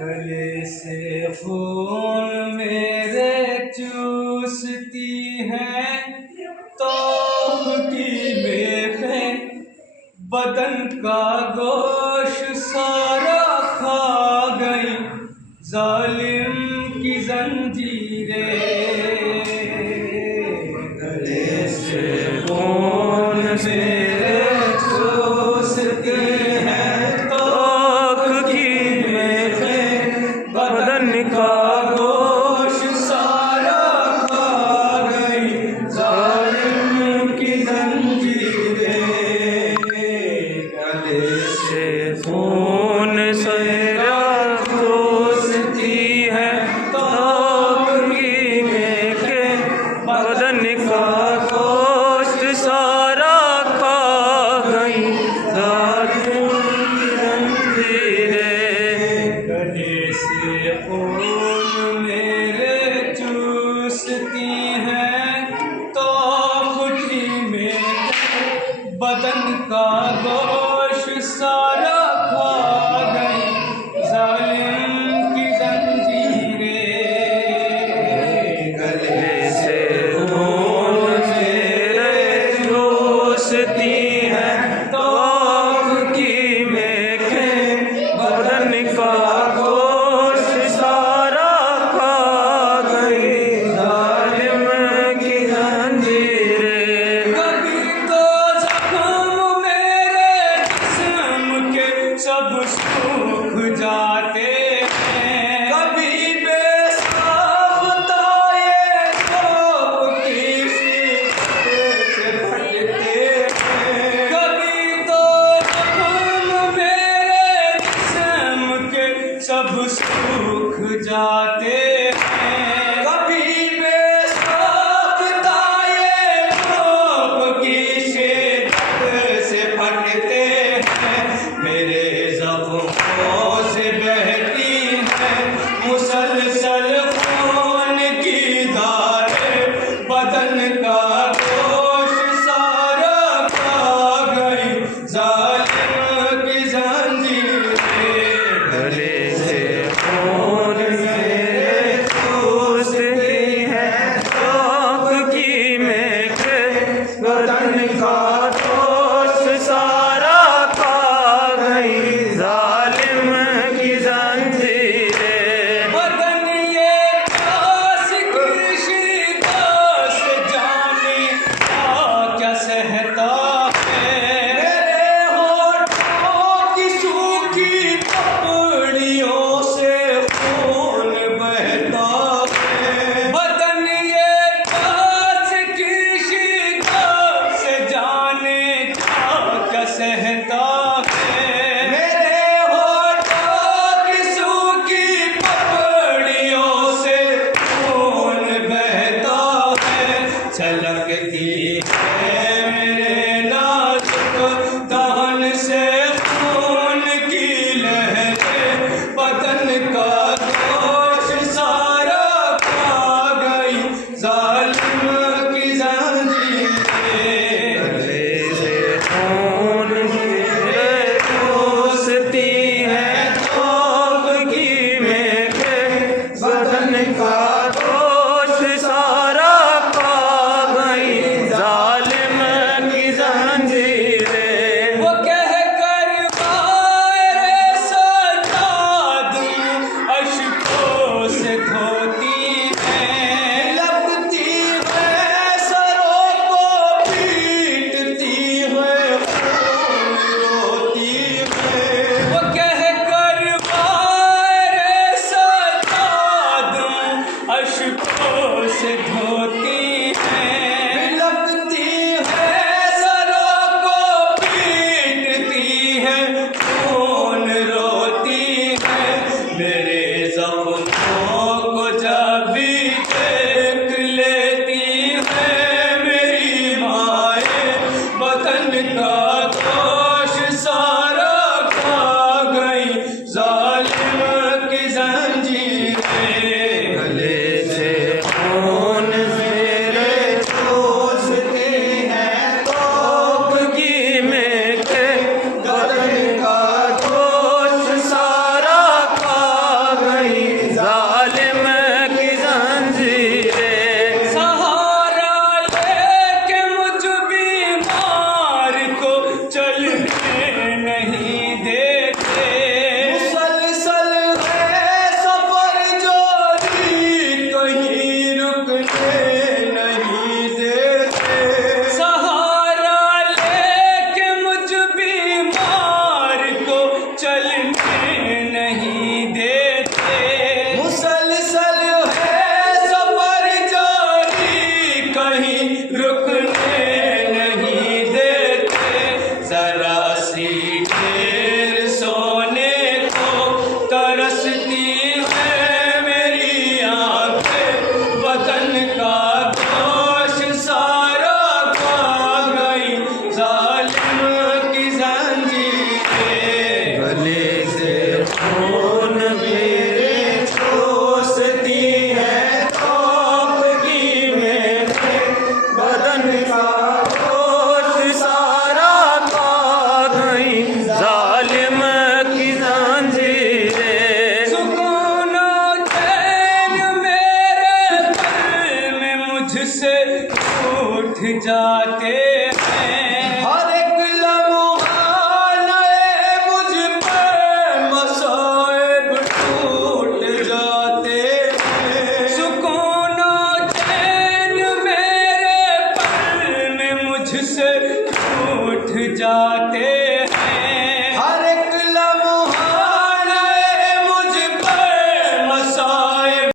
गले से खून मेरे चूसती है, तौफ की बेखें बदन का गोश्त सारा खा गई, जालिम की जंजीरें। गले से खून मेरे चूसती है, तौफ की बेखें बदन का गोश्त सारा खा गई, जालिम की जंजीरें। गले से खून मेरा चूसती है, तौफ की बेखें बदन का गोश्त सारा खा गई, जालिम की जंजीरें। गले से खून मेरे चूसती है, तौफ की बेखें बदन का गोश्त सारा खा गई, जालिम की जंजीरें। गले से खून मेरे चूसती है, तौफ की बेखें बदन का गोश्त सारा खा गई, जालिम की जंजीरें। कभी तो जख्म मेरे जिस्म के सब सूख जाते हैं, कभी बेसाख्ता ये तौफ की शीशे से फटते हैं। कभी तो जख्म मेरे जिस्म के सब सूख जाते हैं, कभी बेसाख्ता ये तौफ की शिद्दत से फटते हैं। मेरे ज़ख्मों से बहती है मुसलसल खून की धारें, बदन का गोश्त सारा खा गई, जालिम की जंजीरें। गले से खून मेरे चूसती है, तौफ की बेखें बदन का गोश्त सारा खा गई, जालिम की जंजीरें। बदन ये प्यास की शिद्दत से जाने क्या सहता है, मेरे होठों की सूखी पपड़ियों से खून बहता है। बदन ये प्यास की शिद्दत से जाने क्या सहता है, मेरे होठों की सूखी पपड़ियों से खून बहता है। छलकती है मेरे नाजुक दहन से खून की लहरें, बदन का गोश्त सारा खा गई, जालिम की जंजीरें। गले से खून मेरे उठ जाते